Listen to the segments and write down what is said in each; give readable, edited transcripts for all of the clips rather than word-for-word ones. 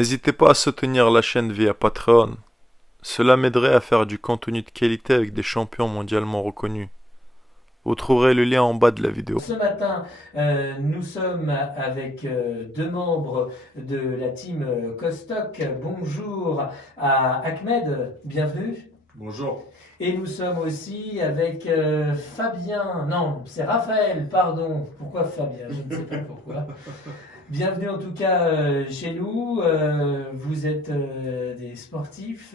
N'hésitez pas à soutenir la chaîne via Patreon. Cela m'aiderait à faire du contenu de qualité avec des champions mondialement reconnus. Vous trouverez le lien en bas de la vidéo. Ce matin, nous sommes avec deux membres de la team Costock. Bonjour à Ahmed, bienvenue. Bonjour. Et nous sommes aussi avec Fabien, non, c'est Raphaël, pardon. Pourquoi Fabien? Je ne sais pas pourquoi. Bienvenue en tout cas chez nous. Vous êtes des sportifs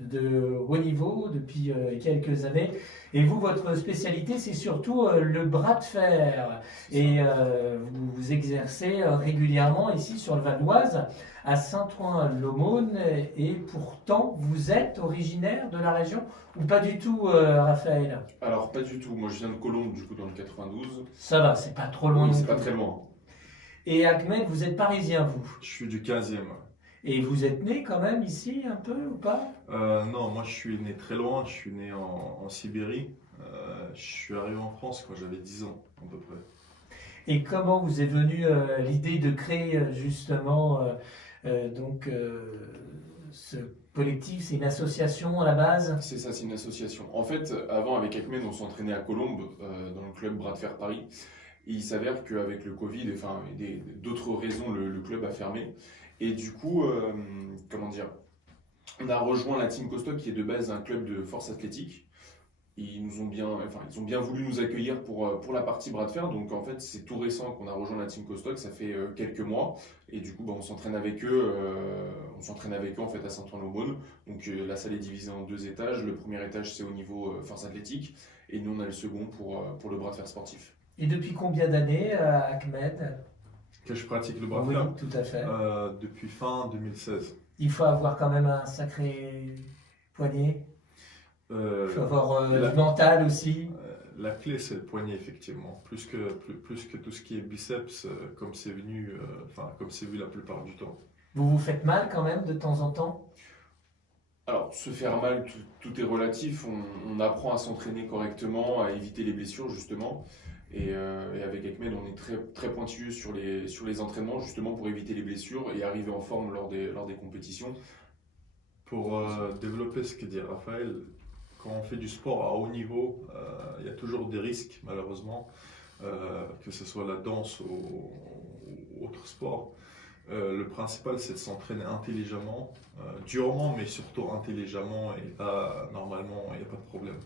de haut niveau depuis quelques années. Et vous, votre spécialité, c'est surtout le bras de fer. Et vous vous exercez régulièrement ici sur le Val d'Oise, à Saint-Ouen-l'Aumône. Et pourtant, vous êtes originaire de la région ou pas du tout, Raphaël? Alors pas du tout, moi je viens de Colombes du coup dans le 92. Ça va, c'est pas trop loin Oui, non c'est pas plus. très loin. Et Ahmed, vous êtes parisien, vous? Je suis du 15e. Et vous êtes né quand même ici, un peu ou pas? Non, moi je suis né très loin, je suis né en Sibérie. Je suis arrivé en France quand j'avais 10 ans à peu près. Et comment vous est venue l'idée de créer justement ce collectif? C'est une association à la base? C'est ça, c'est une association. En fait, avant avec Ahmed, on s'entraînait à Colombes, dans le club Bras de Fer Paris. Et il s'avère qu'avec le Covid, enfin d'autres raisons, le club a fermé. Et du coup, comment dire, on a rejoint la Team Costock qui est de base un club de force athlétique. Ils ont bien voulu nous accueillir pour la partie bras de fer. Donc en fait, c'est tout récent qu'on a rejoint la Team Costock, ça fait quelques mois. Et du coup, bah, on s'entraîne avec eux. On s'entraîne avec eux en fait à Saint-Ouen-l'Aumône. Donc la salle est divisée en deux étages. Le premier étage, c'est au niveau force athlétique. Et nous, on a le second pour le bras de fer sportif. Et depuis combien d'années, Ahmed? Que je pratique le bras de Oui, fer tout à fait. depuis fin 2016. Il faut avoir quand même un sacré poignet. Il faut avoir du mental aussi. La clé, c'est le poignet, effectivement. Plus que tout ce qui est biceps, comme c'est venu, comme c'est vu la plupart du temps. Vous vous faites mal quand même de temps en temps? Alors, se faire mal, tout est relatif. On apprend à s'entraîner correctement, à éviter les blessures, justement. Et avec Ahmed, on est très, très pointilleux sur les entraînements, justement pour éviter les blessures et arriver en forme lors des compétitions. Pour développer ce que dit Raphaël, quand on fait du sport à haut niveau, il y a toujours des risques, malheureusement, que ce soit la danse ou autre sport. Le principal, c'est de s'entraîner intelligemment, durement, mais surtout intelligemment, et là, normalement, il n'y a pas de problème.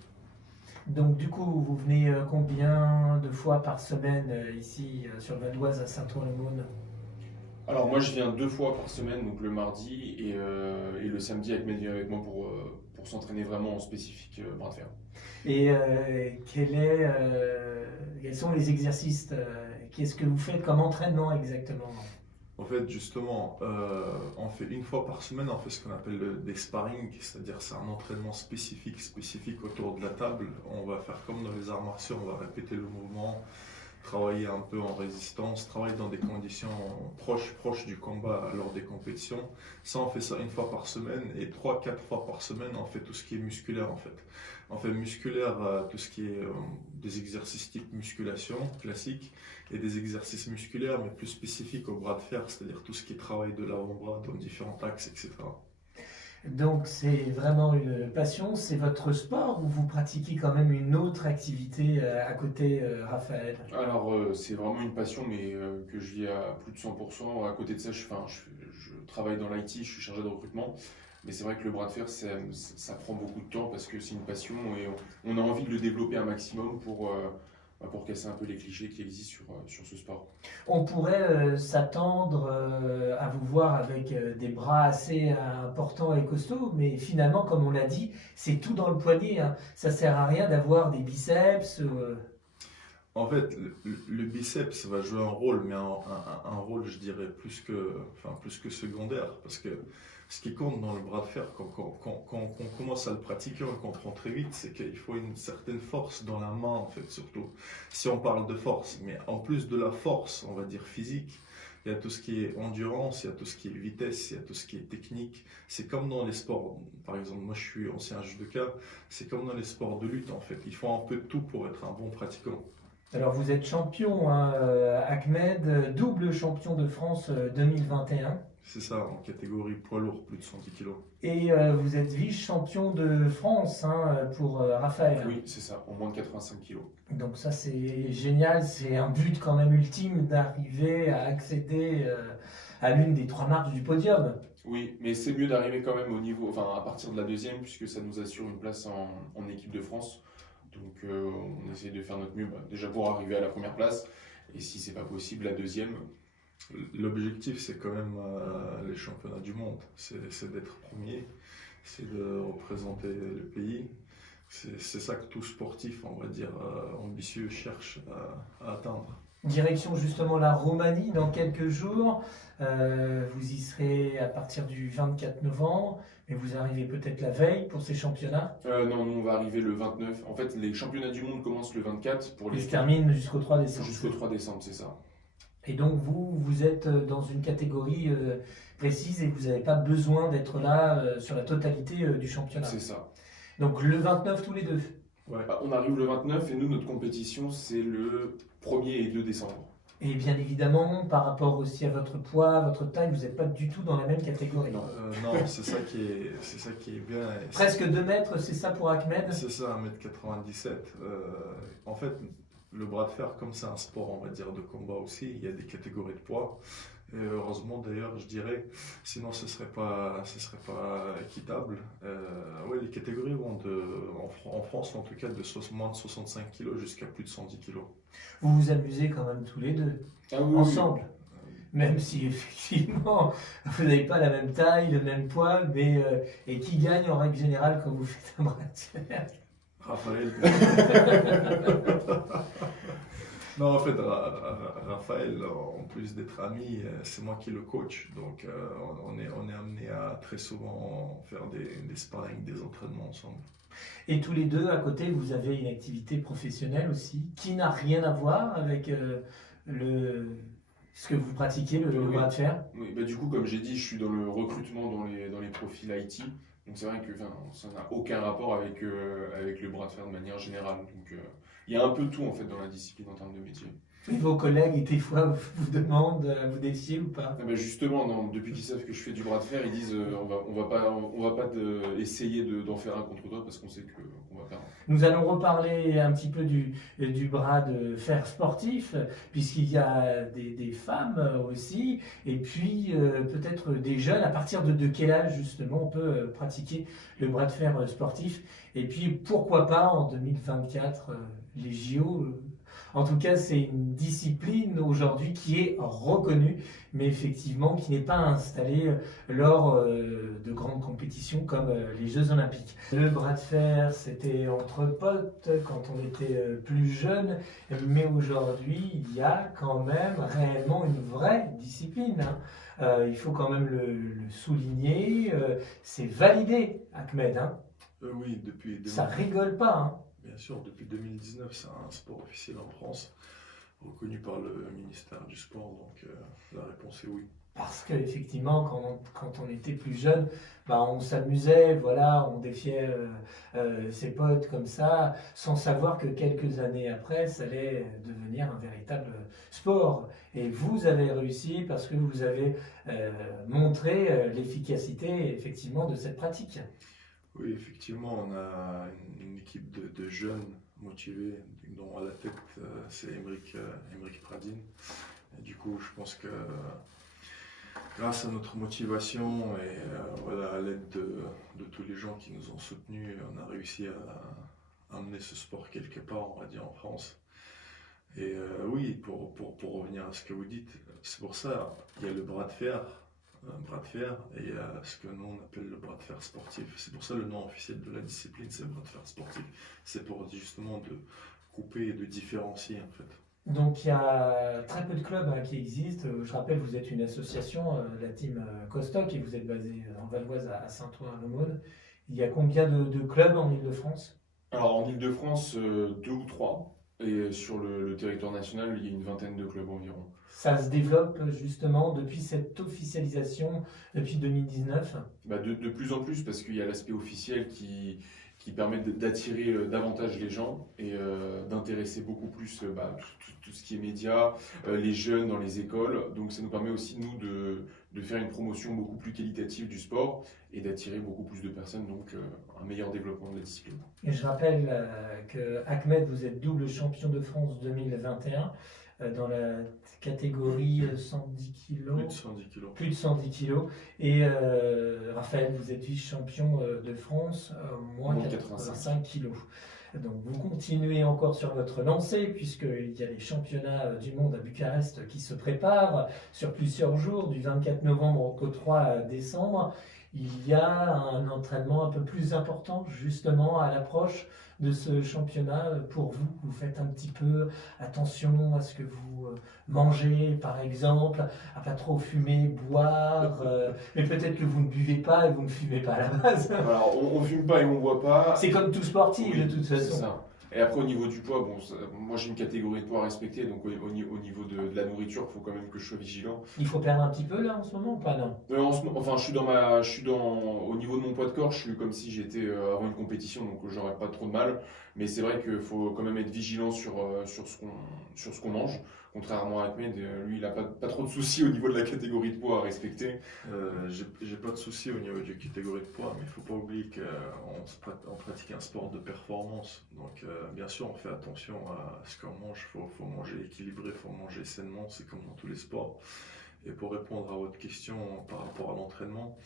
Donc du coup, vous venez combien de fois par semaine ici sur le Val d'Oise à Saint-Ouen-l'Aumône? Alors, moi, je viens 2 fois par semaine, donc le mardi et le samedi, Ahmed vient avec moi pour s'entraîner vraiment en spécifique bras de fer. Et quels sont les exercices? Qu'est-ce que vous faites comme entraînement exactement? En fait, justement, on fait une fois par semaine, on fait ce qu'on appelle des sparring, c'est-à-dire c'est un entraînement spécifique autour de la table. On va faire comme dans les arts martiaux, on va répéter le mouvement, travailler un peu en résistance, travailler dans des conditions proches du combat lors des compétitions. Ça, on fait ça une fois par semaine et 3, 4 fois par semaine, on fait tout ce qui est musculaire en fait. On fait musculaire, tout ce qui est des exercices type musculation classique et des exercices musculaires mais plus spécifiques au bras de fer, c'est-à-dire tout ce qui est travail de l'avant-bras dans différents axes, etc. Donc c'est vraiment une passion, c'est votre sport ou vous pratiquez quand même une autre activité à côté, Raphaël? Alors, c'est vraiment une passion, mais que je vis à plus de 100%. À côté de ça, je travaille dans l'IT, je suis chargé de recrutement. Mais c'est vrai que le bras de fer, ça prend beaucoup de temps parce que c'est une passion et on a envie de le développer un maximum pour casser un peu les clichés qui existent sur ce sport. On pourrait s'attendre à vous voir avec des bras assez importants et costauds, mais finalement, comme on l'a dit, c'est tout dans le poignet, hein. Ça sert à rien d'avoir des biceps. En fait, le biceps va jouer un rôle, mais un rôle, je dirais, plus que secondaire. Parce que ce qui compte dans le bras de fer, quand on commence à le pratiquer, on comprend très vite, c'est qu'il faut une certaine force dans la main, en fait, surtout. Si on parle de force, mais en plus de la force, on va dire physique, il y a tout ce qui est endurance, il y a tout ce qui est vitesse, il y a tout ce qui est technique. C'est comme dans les sports, par exemple, moi je suis ancien judoka, c'est comme dans les sports de lutte, en fait. Il faut un peu de tout pour être un bon pratiquant. Alors vous êtes champion, hein, Ahmed, double champion de France 2021. C'est ça, en catégorie poids lourd, plus de 110 kilos. Et vous êtes vice-champion de France hein, pour Raphaël. Oui, c'est ça, en moins de 85 kilos. Donc ça c'est génial, c'est un but quand même ultime d'arriver à accéder à l'une des 3 marches du podium. Oui, mais c'est mieux d'arriver quand même au niveau, enfin à partir de la deuxième, puisque ça nous assure une place en équipe de France. Donc on essaie de faire notre mieux, déjà pour arriver à la première place, et si c'est pas possible, la deuxième. L'objectif, c'est quand même les championnats du monde. C'est d'être premier, c'est de représenter le pays. C'est ça que tout sportif, on va dire, ambitieux cherche à atteindre. Direction justement la Roumanie dans quelques jours. Vous y serez à partir du 24 novembre, mais vous arrivez peut-être la veille pour ces championnats. Non, nous on va arriver le 29. En fait, les championnats du monde commencent le 24 pour Ils les se terminent jusqu'au 3 décembre. jusqu'au 3 décembre, c'est ça. Et donc vous êtes dans une catégorie précise et vous n'avez pas besoin d'être là sur la totalité du championnat. C'est ça. Donc le 29 tous les deux. Ouais. On arrive le 29 et nous, notre compétition, c'est le 1er et 2 décembre. Et bien évidemment, par rapport aussi à votre poids, votre taille, vous n'êtes pas du tout dans la même catégorie. Non. Non, c'est ça qui est bien. Et Presque 2 mètres, c'est ça pour Ahmed? c'est ça, 1m97. En fait, le bras de fer, comme c'est un sport, on va dire, de combat aussi, il y a des catégories de poids. Et heureusement, d'ailleurs, je dirais, sinon ce serait pas équitable. Ouais, les catégories vont en France, en tout cas, de moins de 65 kg jusqu'à plus de 110 kg. Vous vous amusez quand même tous les deux, Ah oui, ensemble. Même si effectivement, vous n'avez pas la même taille, le même poids, mais et qui gagne en règle générale quand vous faites un bras de fer? Raphaël. Non, en fait, Raphaël, en plus d'être ami, c'est moi qui le coach. Donc, on est amené à très souvent faire des sparring, des entraînements ensemble. Et tous les deux, à côté, vous avez une activité professionnelle aussi, qui n'a rien à voir avec ce que vous pratiquez, le Oui. bras de fer. Oui, du coup, comme j'ai dit, je suis dans le recrutement dans les profils IT. Donc c'est vrai que ça n'a aucun rapport avec le bras de fer de manière générale. Donc il y a un peu de tout en fait dans la discipline en termes de métier. Et vos collègues, des fois, vous demandent à vous défier ou pas? Justement, non, depuis qu'ils savent que je fais du bras de fer, ils disent on va pas essayer d'en faire un contre toi parce qu'on sait qu'on va perdre. Nous allons reparler un petit peu du bras de fer sportif, puisqu'il y a des femmes aussi, et puis peut-être des jeunes. À partir de quel âge, justement, on peut pratiquer le bras de fer sportif? Et puis, pourquoi pas, en 2024, les JO en tout cas, c'est une discipline aujourd'hui qui est reconnue, mais effectivement qui n'est pas installée lors de grandes compétitions comme les Jeux Olympiques. Le bras de fer, c'était entre potes quand on était plus jeune, mais aujourd'hui, il y a quand même réellement une vraie discipline. Il faut quand même le souligner. C'est validé, Ahmed. Oui, depuis Ça rigole pas. Hein. Bien sûr, depuis 2019, c'est un sport officiel en France, reconnu par le ministère du Sport, donc la réponse est oui. Parce qu'effectivement, quand on était plus jeune, on s'amusait, voilà, on défiait ses potes comme ça, sans savoir que quelques années après, ça allait devenir un véritable sport. Et vous avez réussi parce que vous avez montré l'efficacité, effectivement, de cette pratique. Oui, effectivement, on a une équipe de jeunes motivés, dont à la tête c'est Émeric Pradine. Et du coup, je pense que grâce à notre motivation et voilà, à l'aide de tous les gens qui nous ont soutenus, on a réussi à amener ce sport quelque part, on va dire, en France. Et oui, pour revenir à ce que vous dites, c'est pour ça il y a le bras de fer. Un bras de fer et ce que nous on appelle le bras de fer sportif. C'est pour ça le nom officiel de la discipline, c'est le bras de fer sportif. C'est pour justement de couper et de différencier en fait. Donc il y a très peu de clubs qui existent. Je rappelle, vous êtes une association, la team Costoc, et vous êtes basé en Val-d'Oise à Saint-Ouen-l'Aumône. Il y a combien de clubs en Ile-de-France? Alors en Ile-de-France, 2 ou 3. Et sur le territoire national, il y a une vingtaine de clubs environ. Ça se développe justement depuis cette officialisation, depuis 2019. De plus en plus, parce qu'il y a l'aspect officiel qui qui permet d'attirer davantage les gens et d'intéresser beaucoup plus tout ce qui est médias, les jeunes dans les écoles. Donc ça nous permet aussi, nous, de faire une promotion beaucoup plus qualitative du sport et d'attirer beaucoup plus de personnes, donc un meilleur développement de la discipline. Et je rappelle que Ahmed, vous êtes double champion de France 2021 dans la catégorie 110 kg. Plus de 110 kilos. Plus de 110 kg. Et Raphaël, vous êtes vice-champion de France, moins 85 kg. Donc vous continuez encore sur votre lancée puisqu'il y a les championnats du monde à Bucarest qui se préparent sur plusieurs jours, du 24 novembre au 3 décembre. Il y a un entraînement un peu plus important justement à l'approche de ce championnat pour vous. Vous faites un petit peu attention à ce que vous mangez par exemple, à pas trop fumer, boire, mais peut-être que vous ne buvez pas et vous ne fumez pas à la base. Alors on ne fume pas et on ne boit pas. C'est comme tout sportif Oui, de toute façon. C'est ça. Et après, au niveau du poids, moi j'ai une catégorie de poids à respecter, donc au niveau de la nourriture, il faut quand même que je sois vigilant. Il faut perdre un petit peu là en ce moment ou pas, non? Enfin, au niveau de mon poids de corps, je suis comme si j'étais avant une compétition, donc j'aurais pas trop de mal. Mais c'est vrai qu'il faut quand même être vigilant sur ce qu'on mange. Contrairement à Ahmed, lui, il n'a pas trop de soucis au niveau de la catégorie de poids à respecter. J'ai pas de souci au niveau de la catégorie de poids, mais il faut pas oublier qu'on pratique un sport de performance. Donc, bien sûr, on fait attention à ce qu'on mange. Faut manger équilibré, faut manger sainement. C'est comme dans tous les sports. Et pour répondre à votre question par rapport à l'entraînement,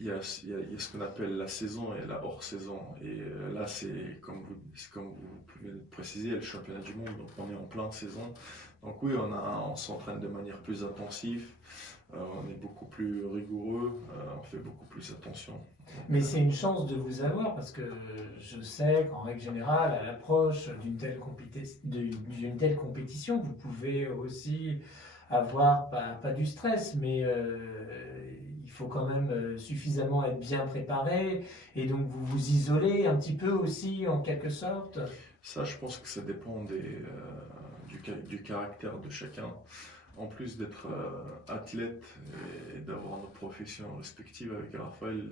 il y a ce qu'on appelle la saison et la hors-saison. Et là, c'est comme vous pouvez le préciser, le championnat du monde, donc on est en pleine saison. Donc oui, on s'entraîne de manière plus intensive, on est beaucoup plus rigoureux, on fait beaucoup plus attention. Mais c'est une chance de vous avoir parce que je sais qu'en règle générale, à l'approche d'une telle compétition, vous pouvez aussi avoir, pas du stress, mais il faut quand même suffisamment être bien préparé et donc vous vous isolez un petit peu aussi en quelque sorte. Ça, je pense que ça dépend du caractère de chacun. En plus d'être athlète et d'avoir nos professions respectives avec Raphaël,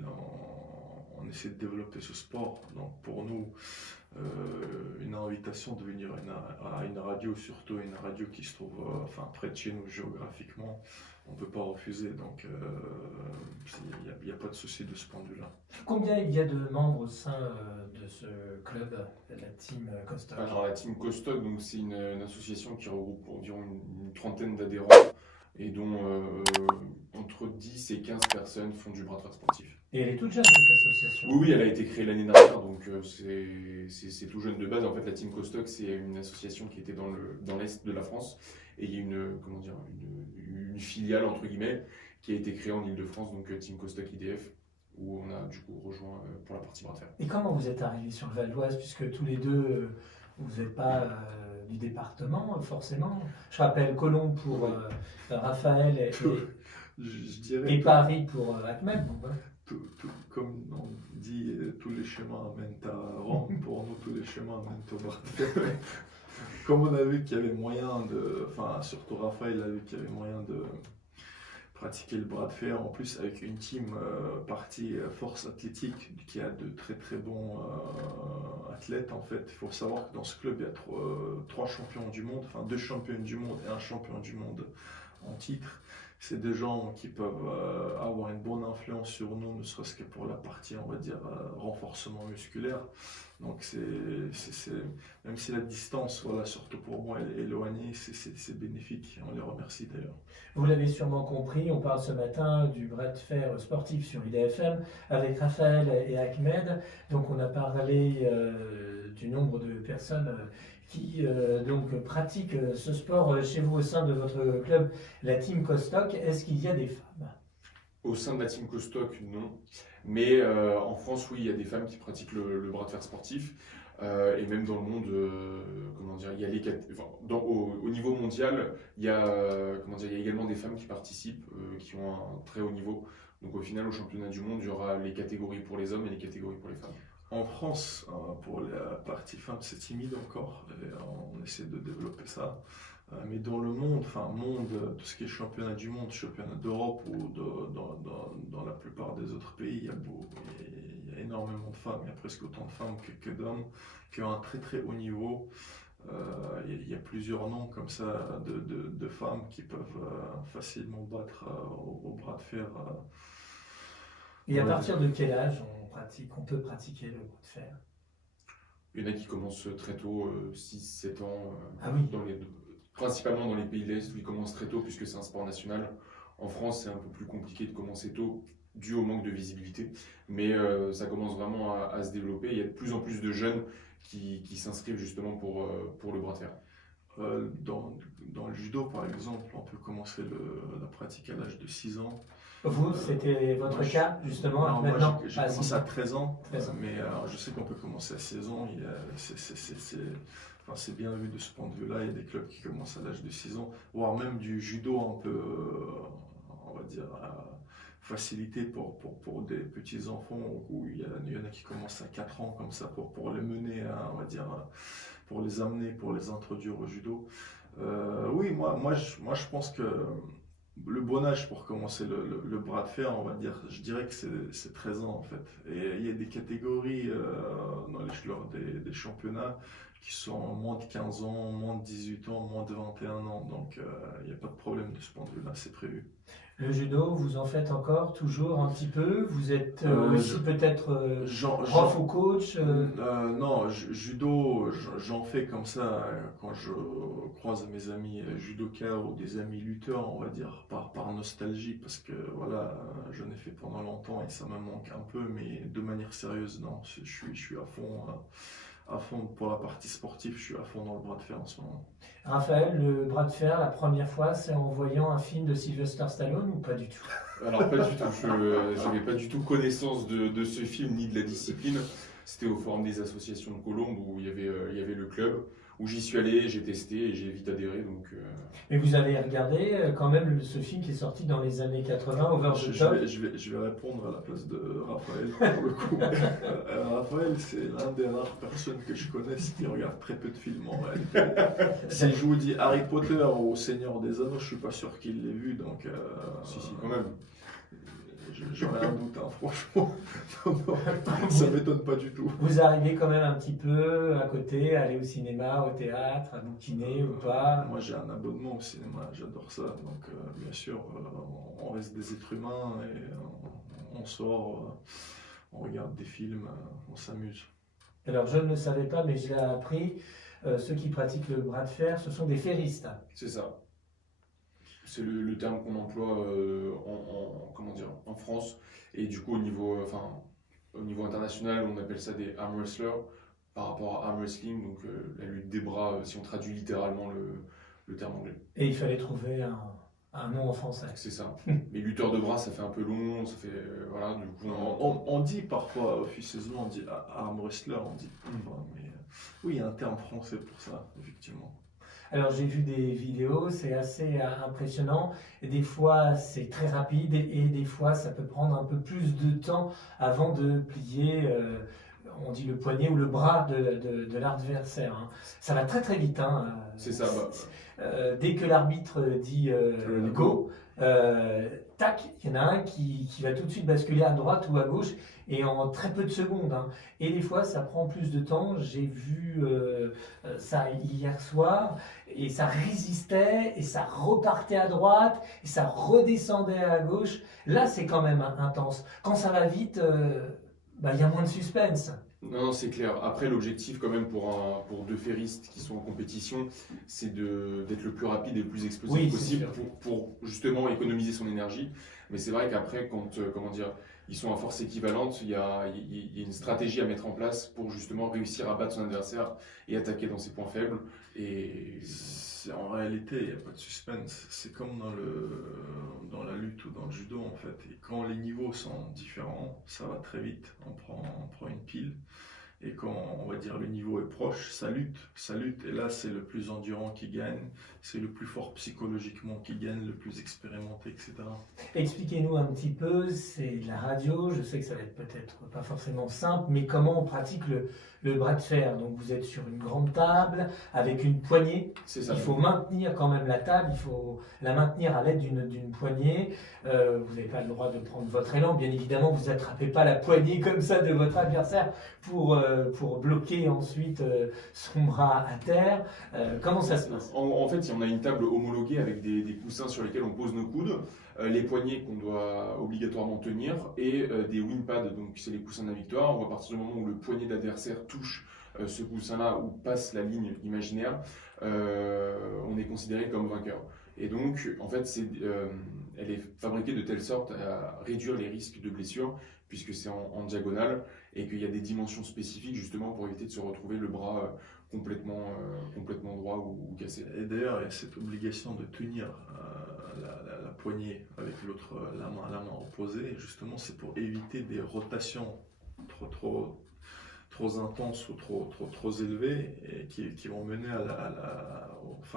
on essaie de développer ce sport. Donc pour nous, une invitation de venir à une radio, surtout une radio qui se trouve près de chez nous géographiquement, on ne peut pas refuser. Donc il n'y a pas de souci de ce point de vue-là. Combien il y a de membres au sein de ce club, de la team Costoc? Alors la team Costoc, donc c'est une association qui regroupe environ une trentaine d'adhérents et dont entre 10 et 15 personnes font du bras de fer sportif. Et elle est toute jeune cette association? Oui, elle a été créée l'année dernière, donc c'est tout jeune de base. En fait, la team Costoc, c'est une association qui était dans l'est de la France et il y a une filiale entre guillemets qui a été créée en Île-de-France, donc Team Costoc IDF, où on a du coup rejoint pour la partie bras de fer. Et comment vous êtes arrivés sur le Val d'Oise, puisque tous les deux, vous n'êtes pas du département, forcément. Je rappelle Colombes pour Raphaël et Paris pour Ahmed. Donc, voilà. Comme on dit, tous les chemins amènent à Rome. Pour nous, tous les chemins amènent au bras de fer. Comme on a vu qu'il y avait moyen surtout Raphaël a vu qu'il y avait moyen de pratiquer le bras de fer, en plus avec une team partie force athlétique qui a de très très bons athlètes en fait. Il faut savoir que dans ce club il y a trois champions du monde, 2 champions du monde et un champion du monde en titre. C'est des gens qui peuvent avoir une bonne influence sur nous, ne serait-ce que pour la partie, on va dire, renforcement musculaire. Donc même si la distance, surtout pour moi, elle est éloignée, c'est bénéfique. On les remercie d'ailleurs. Vous l'avez sûrement compris, on parle ce matin du bras de fer sportif sur IDFM avec Raphaël et Ahmed. Donc on a parlé du nombre de personnes qui donc pratiquent ce sport chez vous au sein de votre club, la Team Costoc. Est-ce qu'il y a des femmes? Au sein de la Team Costoc, non. Mais en France, oui, il y a des femmes qui pratiquent le bras de fer sportif. Et même dans le monde, il y a au niveau mondial, il y a également des femmes qui participent, qui ont un très haut niveau. Donc au final, au championnat du monde, il y aura les catégories pour les hommes et les catégories pour les femmes. En France, pour la partie femmes, c'est timide encore, et on essaie de développer ça. Mais dans le monde, tout ce qui est championnat du monde, championnat d'Europe ou dans la plupart des autres pays, il y il y a énormément de femmes, il y a presque autant de femmes que d'hommes qui ont un très très haut niveau. Il y a plusieurs noms comme ça de femmes qui peuvent facilement battre au bras de fer. Et à Ouais. partir de quel âge on peut pratiquer le bras de fer? Il y en a qui commencent très tôt, 6-7 ans, Ah oui. principalement dans les pays de l'Est où ils commencent très tôt puisque c'est un sport national. En France, c'est un peu plus compliqué de commencer tôt dû au manque de visibilité, mais ça commence vraiment à se développer. Il y a de plus en plus de jeunes qui s'inscrivent justement pour le bras de fer. Dans le judo, par exemple, on peut commencer la pratique à l'âge de 6 ans. Vous, c'était votre moi, cas, justement, Non, maintenant? moi, j'ai Ah, commencé si. à 13 ans, 13 ans. mais je sais qu'on peut commencer à 16 ans. Enfin, c'est bien vu de ce point de vue-là. Il y a des clubs qui commencent à l'âge de 6 ans, voire même du judo un peu, on va dire, facilité pour des petits enfants, où il y en a qui commencent à 4 ans, comme ça, pour les mener, on va dire, pour les amener, pour les introduire au judo. Oui, moi, je pense que le bon âge pour commencer le bras de fer, on va dire, je dirais que c'est 13 ans en fait. Et il y a des catégories lors des championnats qui sont moins de 15 ans, moins de 18 ans, moins de 21 ans. Donc il n'y a pas de problème de ce point de vue-là, c'est prévu. Le judo, vous en faites encore, toujours un petit peu? Vous êtes aussi Je- peut-être J'en- prof ou coach? Non, judo, j'en fais comme ça quand je croise mes amis judokas ou des amis lutteurs, on va dire, par nostalgie, parce que voilà, j'en ai fait pendant longtemps et ça me manque un peu, mais de manière sérieuse, non, je suis à fond pour la partie sportive, je suis à fond dans le bras de fer en ce moment. Raphaël, le bras de fer, la première fois, c'est en voyant un film de Sylvester Stallone ou pas du tout? Alors pas du tout, je n'avais pas du tout connaissance de ce film ni de la discipline. C'était au forum des associations de Colombes où il y avait le club, où j'y suis allé, j'ai testé et j'ai vite adhéré. Donc, Mais vous avez regardé quand même ce film qui est sorti dans les années 80, Over the Top. Je vais répondre à la place de Raphaël pour le coup. Raphaël, c'est l'un des rares personnes que je connaisse qui regarde très peu de films en réalité. Si je vous dis Harry Potter ou Seigneur des Anneaux, je suis pas sûr qu'il l'ait vu, donc si, quand même. j'aurais un doute, hein, franchement. Non, ça m'étonne pas du tout. Vous arrivez quand même un petit peu à côté, à aller au cinéma, au théâtre, à bouquiner ou pas? Moi, j'ai un abonnement au cinéma, j'adore ça. Donc, bien sûr, on reste des êtres humains et on sort, on regarde des films, on s'amuse. Alors je ne le savais pas, mais je l'ai appris. Ceux qui pratiquent le bras de fer, ce sont des ferristes. C'est ça. C'est le terme qu'on emploie comment dire, en France. Et du coup, au niveau international, on appelle ça des arm wrestlers par rapport à arm wrestling, donc la lutte des bras, si on traduit littéralement le terme anglais. Et il fallait trouver un nom en français. C'est ça. Mais lutteur de bras, ça fait un peu long, ça fait. Voilà, du coup. On dit parfois, officieusement, on dit arm wrestler, on dit parfois, mais oui, il y a un terme français pour ça, effectivement. Alors j'ai vu des vidéos, c'est assez impressionnant. Et des fois c'est très rapide et des fois ça peut prendre un peu plus de temps avant de plier, on dit le poignet ou le bras de l'adversaire, hein. Ça va très très vite, hein. C'est ça. Dès que l'arbitre dit go, tac, il y en a un qui va tout de suite basculer à droite ou à gauche et en très peu de secondes, hein. Et des fois, ça prend plus de temps. J'ai vu ça hier soir et ça résistait et ça repartait à droite et ça redescendait à gauche. Là, c'est quand même intense. Quand ça va vite, il y a moins de suspense. Non, c'est clair. Après, l'objectif, quand même, pour deux ferristes qui sont en compétition, c'est d'être le plus rapide et le plus explosif Oui, c'est possible sûr. pour justement économiser son énergie. Mais c'est vrai qu'après, quand comment dire, ils sont à force équivalente, il y a une stratégie à mettre en place pour justement réussir à battre son adversaire et attaquer dans ses points faibles. Et En réalité, il n'y a pas de suspense. C'est comme dans la lutte ou dans le judo, en fait. Et quand les niveaux sont différents, ça va très vite. On prend une pile. Et quand, on va dire, le niveau est proche, ça lutte, et là, c'est le plus endurant qui gagne, c'est le plus fort psychologiquement qui gagne, le plus expérimenté, etc. Expliquez-nous un petit peu, c'est de la radio, je sais que ça va être peut-être pas forcément simple, mais comment on pratique le bras de fer? Donc vous êtes sur une grande table avec une poignée, C'est ça. il faut maintenir quand même la table, il faut la maintenir à l'aide d'une poignée. Vous n'avez pas le droit de prendre votre élan, bien évidemment, vous n'attrapez pas la poignée comme ça de votre adversaire pour bloquer ensuite son bras à terre. Comment ça se passe? En fait, on a une table homologuée avec des coussins sur lesquels on pose nos coudes, les poignets qu'on doit obligatoirement tenir et des wing pads, donc c'est les coussins de la victoire. À partir du moment où le poignet d'adversaire touche ce coussin-là ou passe la ligne imaginaire, on est considéré comme vainqueur. Et donc, en fait, elle est fabriquée de telle sorte à réduire les risques de blessure, puisque c'est en diagonale et qu'il y a des dimensions spécifiques justement pour éviter de se retrouver le bras complètement droit ou cassé. Et d'ailleurs, il y a cette obligation de tenir la poignée avec la main opposée. Et justement, c'est pour éviter des rotations trop intenses ou trop élevées et qui vont mener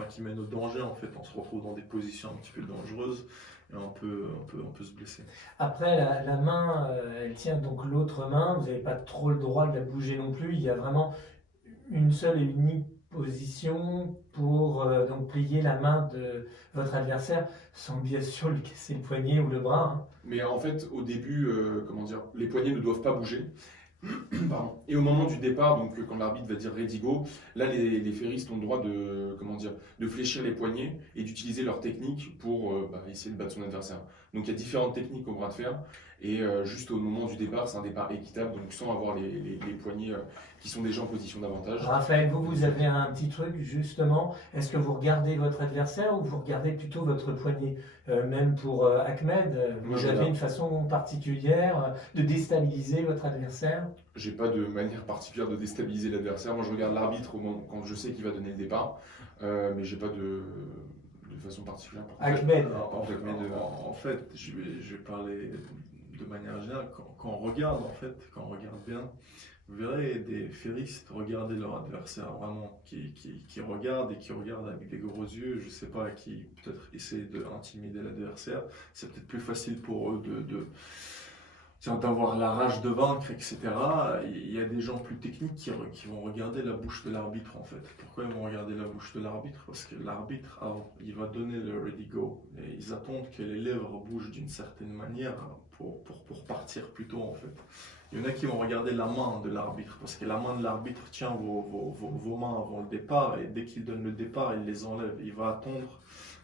qui mènent au danger en fait. On se retrouve dans des positions un petit peu dangereuses et on peut se blesser. Après, la main, elle tient donc l'autre main, vous n'avez pas trop le droit de la bouger non plus, il y a vraiment une seule et unique position pour donc plier la main de votre adversaire sans bien sûr lui casser le poignet ou le bras. Hein. Mais en fait, au début, les poignets ne doivent pas bouger. Pardon. Et au moment du départ, donc quand l'arbitre va dire ready go, là les ferristes ont le droit de fléchir les poignets et d'utiliser leur technique pour essayer de battre son adversaire. Donc il y a différentes techniques au bras de fer et juste au moment du départ, c'est un départ équitable, donc sans avoir les poignets qui sont déjà en position d'avantage. Raphaël, vous avez un petit truc justement, est-ce que vous regardez votre adversaire ou vous regardez plutôt votre poignet? Même pour Ahmed, vous avez une façon particulière de déstabiliser votre adversaire? J'ai pas de manière particulière de déstabiliser l'adversaire. Moi, je regarde l'arbitre quand je sais qu'il va donner le départ, mais j'ai pas de façon particulière. Ahmed. En fait, je vais parler de manière générale. Quand on regarde bien, vous verrez des ferristes regarder leur adversaire vraiment, qui regardent avec des gros yeux, je sais pas, qui peut-être essaient d'intimider l'adversaire. C'est peut-être plus facile pour eux d'avoir la rage de vaincre, etc. Il y a des gens plus techniques qui vont regarder la bouche de l'arbitre en fait. Pourquoi ils vont regarder la bouche de l'arbitre? Parce que l'arbitre, il va donner le ready go. Et ils attendent que les lèvres bougent d'une certaine manière pour partir plus tôt en fait. Il y en a qui vont regarder la main de l'arbitre, parce que la main de l'arbitre tient vos mains avant le départ, et dès qu'il donne le départ, il les enlève. Il va attendre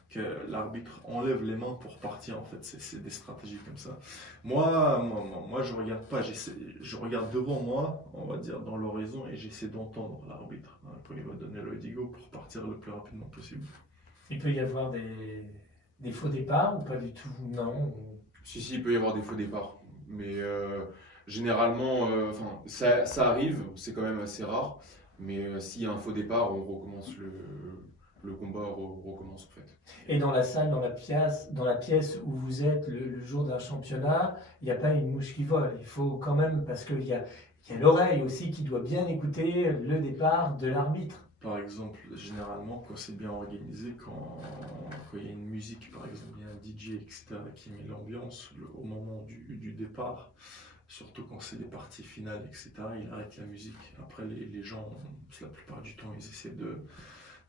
que l'arbitre enlève les mains pour partir, en fait. C'est des stratégies comme ça. Moi, je regarde pas, je regarde devant moi, on va dire, dans l'horizon, et j'essaie d'entendre l'arbitre. Quand il va donner le digo pour partir le plus rapidement possible. Il peut y avoir des faux départs ou pas du tout? Non. Si, il peut y avoir des faux départs, mais généralement, ça arrive, c'est quand même assez rare, mais s'il y a un faux départ, on recommence le combat recommence en fait. Et dans la salle, dans la pièce où vous êtes le jour d'un championnat, il n'y a pas une mouche qui vole. Il faut quand même, parce qu'il y a l'oreille aussi qui doit bien écouter le départ de l'arbitre. Par exemple, généralement, quand c'est bien organisé, quand il y a une musique, par exemple, il y a un DJ, etc., qui met l'ambiance au moment du départ, surtout quand c'est des parties finales, etc., il arrête la musique. Après, les gens, la plupart du temps, ils essaient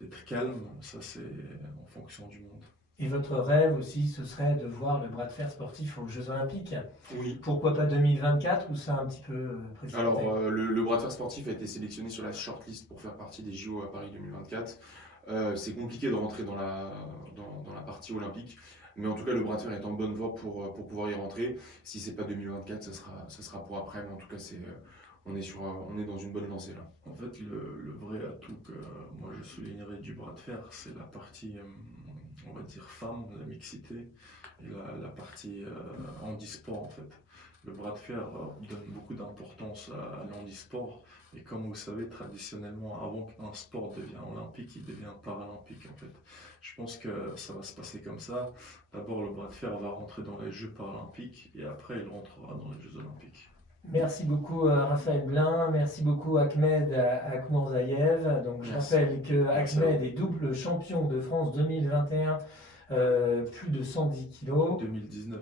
d'être calmes. Ça, c'est en fonction du monde. Et votre rêve aussi, ce serait de voir le bras de fer sportif aux Jeux Olympiques? Oui. Pourquoi pas 2024 ou ça un petit peu précipité? Alors, le bras de fer sportif a été sélectionné sur la shortlist pour faire partie des JO à Paris 2024. C'est compliqué de rentrer dans la partie olympique, mais en tout cas, le bras de fer est en bonne voie pour pouvoir y rentrer. Si c'est pas 2024, ça sera pour après, mais en tout cas, on est dans une bonne lancée là. En fait, le vrai atout que moi je soulignerais du bras de fer, c'est la partie, on va dire, femme, la mixité, et la partie handisport en fait. Le bras de fer donne beaucoup d'importance à l'handisport, et comme vous savez, traditionnellement, avant qu'un sport devienne olympique, il devient paralympique en fait. Je pense que ça va se passer comme ça. D'abord, le bras de fer va rentrer dans les Jeux paralympiques, et après, il rentrera dans les Jeux olympiques. Merci beaucoup Raphaël Blin, merci beaucoup Ahmed Akmourzaïev. Donc je Merci. rappelle que Merci à Ahmed est double champion de France 2021, plus de 110 kilos. 2019-2021.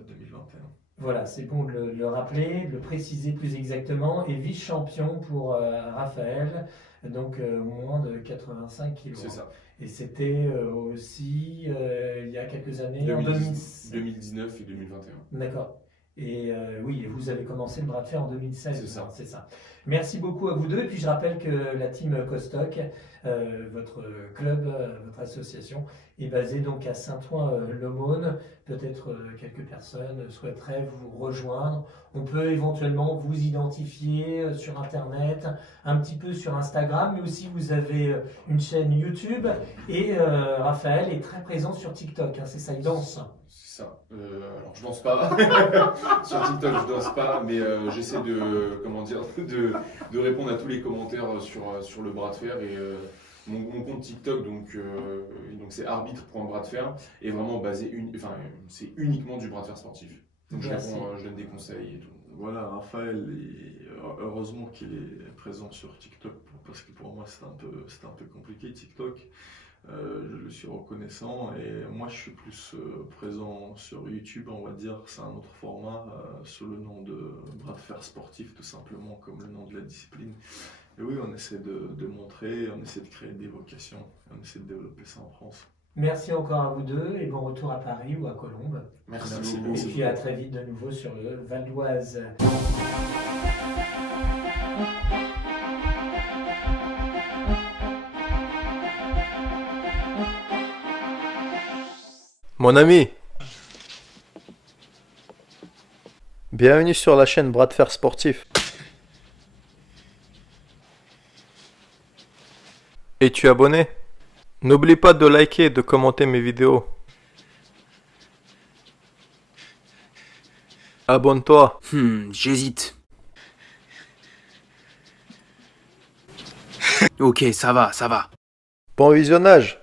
Voilà, c'est bon de le rappeler, de le préciser plus exactement. Et vice-champion pour Raphaël, donc moins de 85 kilos. C'est ça. Et c'était aussi il y a quelques années, en 2019 et 2021. D'accord. Et oui, vous avez commencé le bras de fer en 2016. C'est ça. C'est ça. Merci beaucoup à vous deux. Et puis je rappelle que la team Costoc, votre club, votre association, est basée donc à Saint-Ouen-l'Aumône. Peut-être quelques personnes souhaiteraient vous rejoindre. On peut éventuellement vous identifier sur Internet, un petit peu sur Instagram, mais aussi vous avez une chaîne YouTube. Et Raphaël est très présent sur TikTok, hein, c'est ça, il danse. C'est ça. Alors je danse pas. Sur TikTok je danse pas, mais j'essaie de répondre à tous les commentaires sur le bras de fer et mon compte TikTok donc c'est arbitre.bras de fer est vraiment basé c'est uniquement du bras de fer sportif. Donc Merci. je donne des conseils et tout. Voilà, Raphaël, heureusement qu'il est présent sur TikTok parce que pour moi c'est un peu compliqué TikTok. Je le suis reconnaissant et moi je suis plus présent sur YouTube, on va dire, c'est un autre format sous le nom de bras de fer sportif tout simplement comme le nom de la discipline. Et oui, on essaie de montrer, on essaie de créer des vocations, on essaie de développer ça en France. Merci encore à vous deux et bon retour à Paris ou à Colombes. Merci Et beaucoup. puis à très vite de nouveau sur le Val d'Oise. Mon ami, bienvenue sur la chaîne Bras de fer sportif. Es-tu abonné? N'oublie pas de liker et de commenter mes vidéos. Abonne-toi. J'hésite. Ok, ça va. Bon visionnage.